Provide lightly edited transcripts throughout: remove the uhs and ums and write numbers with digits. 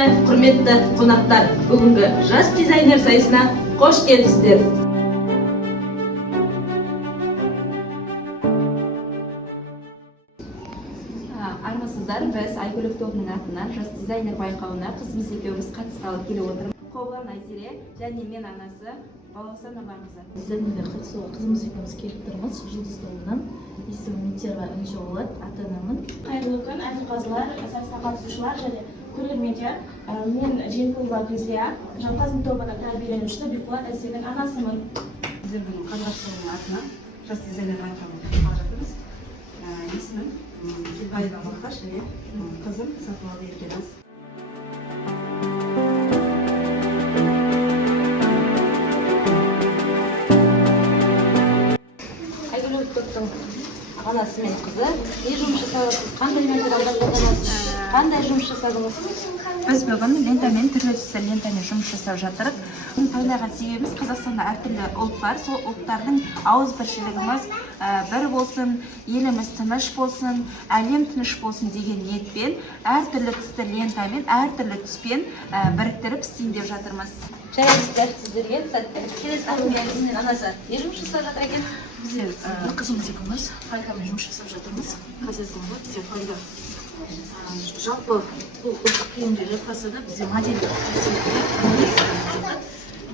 және құрметті қонақтар, бүгінгі жас дизайнер сайысына қош келіпсіздер. Армысыздар, біз Айгүлік тобының атынан жас дизайнер байқауына қызымыз екеуміз қатысқалы келіп отырмыз. Қоблан Айзере және мен анасы Балаусан апамызы. Дизайнерге қатысуға қызымыз екеуміз келіп тұрмыз. Жұлдыз тобынан есімім Митера Үнжолат, ата-анамын. Қайырлы күн, әділқазылар, сайысқа қатысушылар және көрермендер. Мен Женкулова Гүлзия, Жанқазын тобының тәрбиеленушісі Бекболат Әсеннің анасымын. Біздер бүгін Қазақ тобының атынан жас дизайнер байқауына қатысып жатырмыз. Есімім Гүлбаева Балқаш және қызым Сатыбалды Еркеназ. Айгүлік топтың анасы мен қызы. Не жұмыс жасадыңыз? Қандай материалдар қолданасыз? Қандай жұмыс жасадыңыз? Біз бүгін лентамен, түрлі түсті лентамен жұмыс жасап жатырық. Ойлаған себебіміз Қазақстанда әртүрлі ұлт бар. Сол ұлттардың ауызбіршілігіміз бір болсын, еліміз тыныш болсын, әлем тыныш болсын деген ниетпен әртүрлі түсті лентамен, әртүрлі түспен біріктіріп істейін деп жатырмыз. Жарайсыздар, сіздерге сәттілік. Келесі қызым мен анасы не жұмыс жасап жатыр екен? Біздер қызымыз екеуміз пайкамен жұмыс жасап жатырмыз. Қазіргі күнгі бізде пайда жалпы бұл ұлттық киімде жатпаса да бізде модель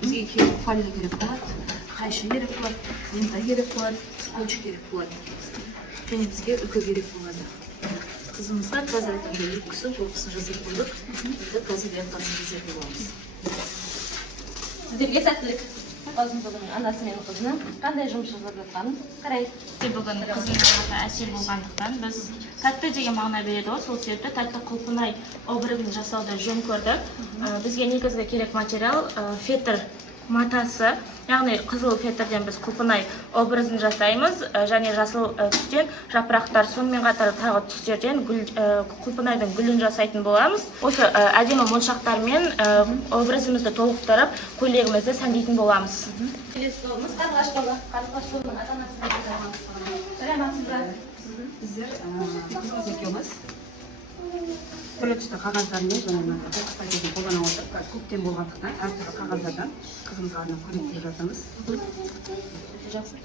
бізге керек пальто керек болады, қайшы керек болады, лента керек болады, скотч керек болады және бізге үкі керек болады. Қызымызға қазір айтқанда үкісі жолқысын жасап қойдық. Енді қазір лентасын жасап боламыз. Сіздерге сәттілік. Қазым тобының анасы мен қызына қандай жұмыс жасап жатқанын қарайық. Бүгін қызымның аты Әсел болғандықтан біз тәтті деген мағына береді ғой, сол себепті тәтті құлпынай образын жасауды жөн көрдік. Бізге негізгі керек материал фетр матасы, яғни қызыл фетрден біз құлпынай образын жасаймыз және жасыл түстен жапырақтар, сонымен қатар тағы түстерден құлпынайдың гүлін жасайтын боламыз. Осы әдемі моншақтармен образымызды толықтырып, көйлегімізді сәндейтін боламыз. Келесі тобымыз Қарлығаш тобы. Қарлығаш тобының ата-анасы. Сәлеметсіздер. Біздер қызымыз екеуміз түрлі түсті қағаздармен және қағазды қолдана отырып, көптен болғандықтан әртүрлі қағаздардан қызымызға арнап көрсетіп жатырмыз. Жақсы.